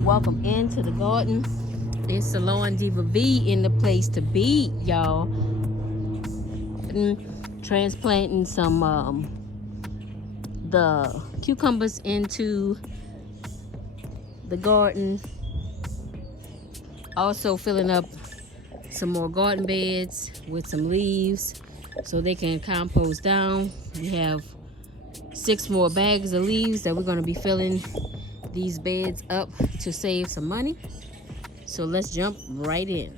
Welcome into the garden. It's Salon Diva V in the place to be, y'all. Transplanting some the cucumbers into the garden. Also filling up some more garden beds with some leaves so they can compost down. We have 6 more bags of leaves that we're going to be filling these beds up to save some money. So let's jump right in.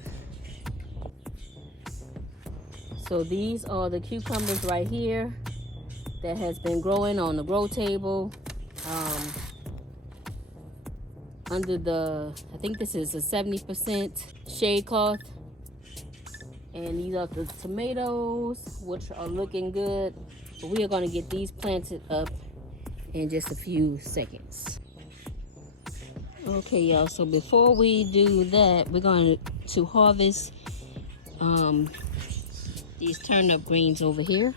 So these are the cucumbers right here that has been growing on the grow table under the, I think this is a 70% shade cloth. And these are the tomatoes, which are looking good. But we are going to get these planted up in just a few seconds. Okay, y'all, so before we do that, we're going to harvest these turnip greens over here.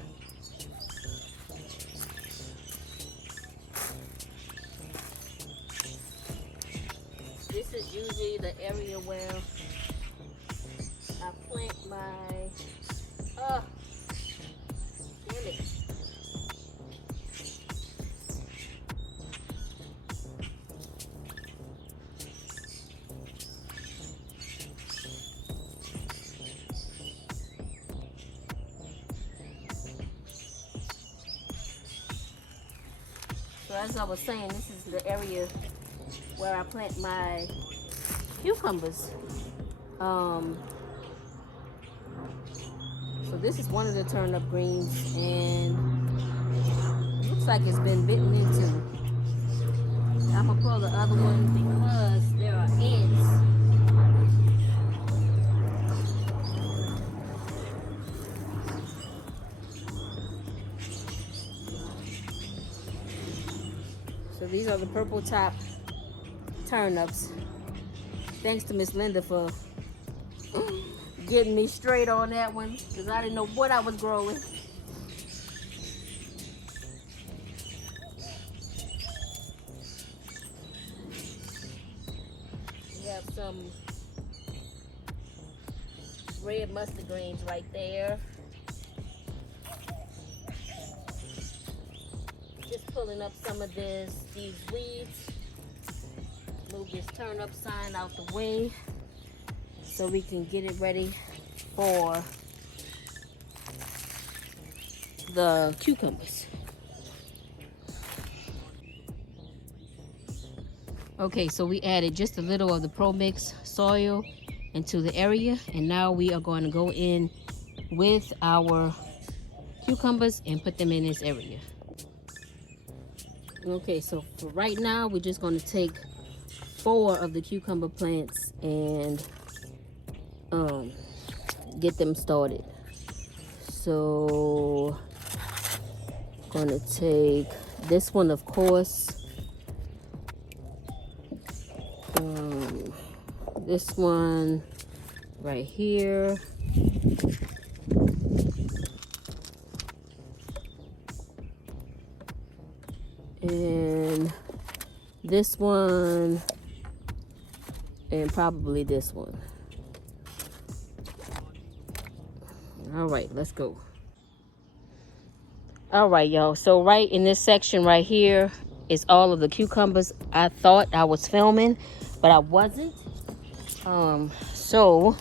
This is usually the area where I plant my, damn it. So as I was saying, this is the area where I plant my cucumbers. So this is one of the turnip greens, and it looks like it's been bitten into. I'm gonna pull the other one because there are ants. So these are the purple top turnips. Thanks to Miss Linda for getting me straight on that one, because I didn't know what I was growing. We have some red mustard greens right there. Just pulling up some of these weeds. Move this turnip sign out the way so we can get it ready for the cucumbers. Okay, so we added just a little of the Pro Mix soil into the area, and now we are going to go in with our cucumbers and put them in this area. Okay, so for right now, we're just going to take 4 of the cucumber plants and get them started. So I'm going to take this one, of course, this one right here, and this one, and probably this one. All right, let's go. All right, y'all, so right in this section right here is all of the cucumbers. I thought I was filming, but I wasn't. So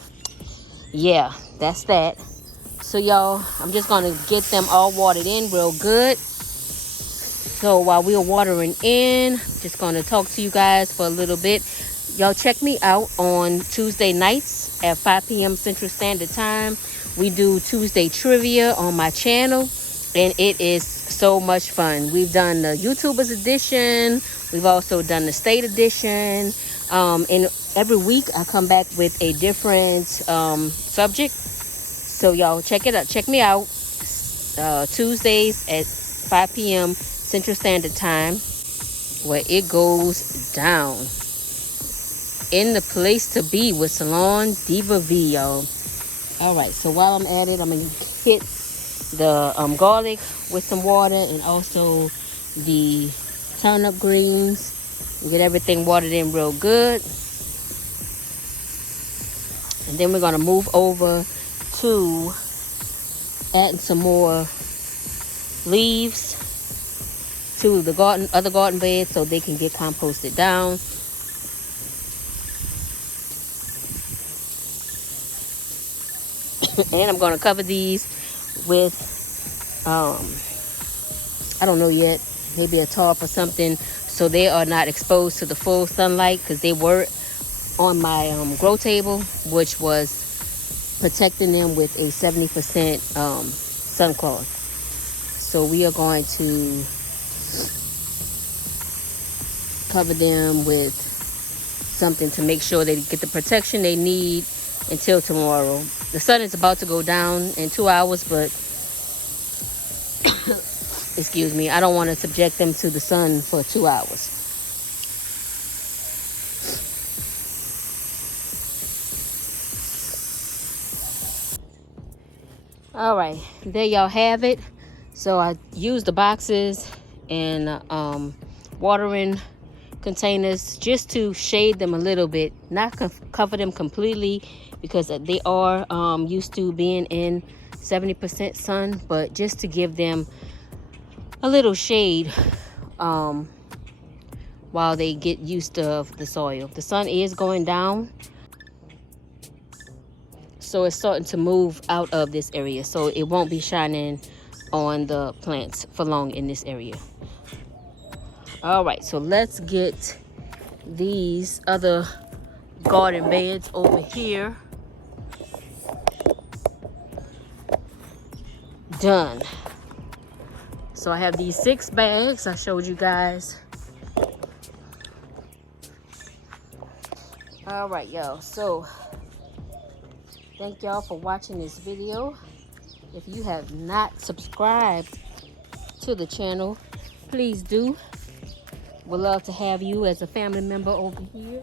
yeah, that's that. So y'all, I'm just gonna get them all watered in real good. So while we're watering in, just gonna talk to you guys for a little bit. Y'all check me out on Tuesday nights at 5 p.m. Central Standard Time. We do Tuesday trivia on my channel, and it is so much fun. We've done the YouTubers edition. We've also done the state edition. And every week I come back with a different subject. So y'all check it out. Check me out Tuesdays at 5 p.m. Central Standard Time, where it goes down. In the place to be with Salon Diva V, y'all. All right, so while I'm at it, I'm gonna hit the garlic with some water, and also the turnip greens Get everything watered in real good. And then we're going to move over to adding some more leaves to the other garden beds so they can get composted down. And I'm going to cover these with, I don't know yet, maybe a tarp or something, so they are not exposed to the full sunlight, because they were on my grow table, which was protecting them with a 70% sun cloth. So we are going to cover them with something to make sure they get the protection they need until tomorrow. The sun is about to go down in 2 hours, but excuse me, I don't want to subject them to the sun for 2 hours. All right, there y'all have it. So I used the boxes and watering containers just to shade them a little bit, not cover them completely, because they are used to being in 70% sun, but just to give them a little shade while they get used to the soil. The sun is going down, so it's starting to move out of this area, so it won't be shining on the plants for long in this area. All right, so let's get these other garden beds over here done. So I have these 6 bags I showed you guys. All right, y'all, so thank y'all for watching this video. If you have not subscribed to the channel, please do. We'd love to have you as a family member over here.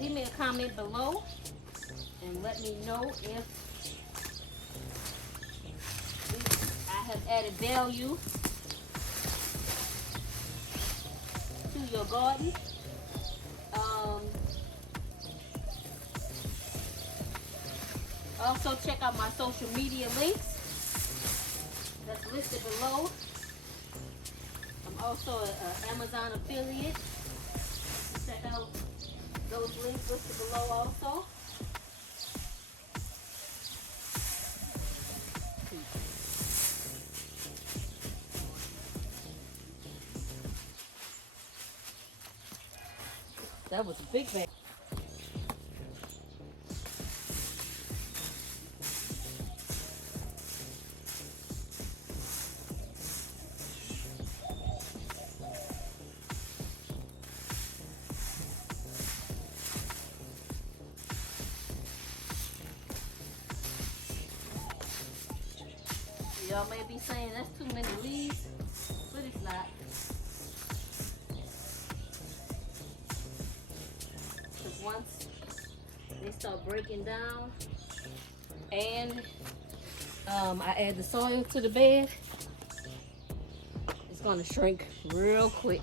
Leave me a comment below and let me know if I have added value to your garden. Also check out my social media links that's listed below. I'm also an Amazon affiliate. Check out those links listed below also. That was a big bag. Y'all may be saying that's too many leaves, but it's not. Because once they start breaking down and I add the soil to the bed, it's going to shrink real quick.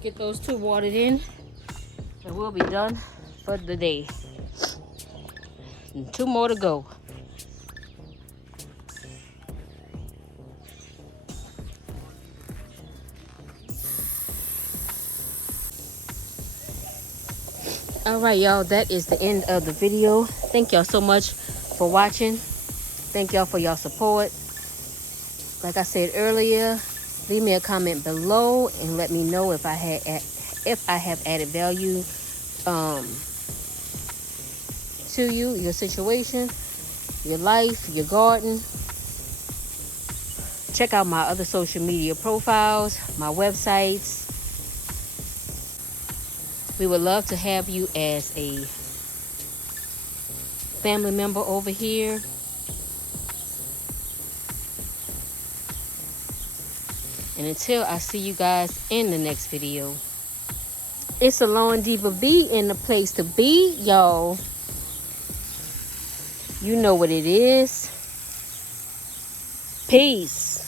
get those 2 watered in, and we'll be done for the day. And 2 more to go. All right, y'all, that is the end of the video. Thank y'all so much for watching. Thank y'all for your support. Like I said earlier, leave me a comment below and let me know if I have added value to you, your situation, your life, your garden. Check out my other social media profiles, my websites. We would love to have you as a family member over here. And until I see you guys in the next video, it's a Lauren Diva B in the place to be, y'all. You know what it is. Peace.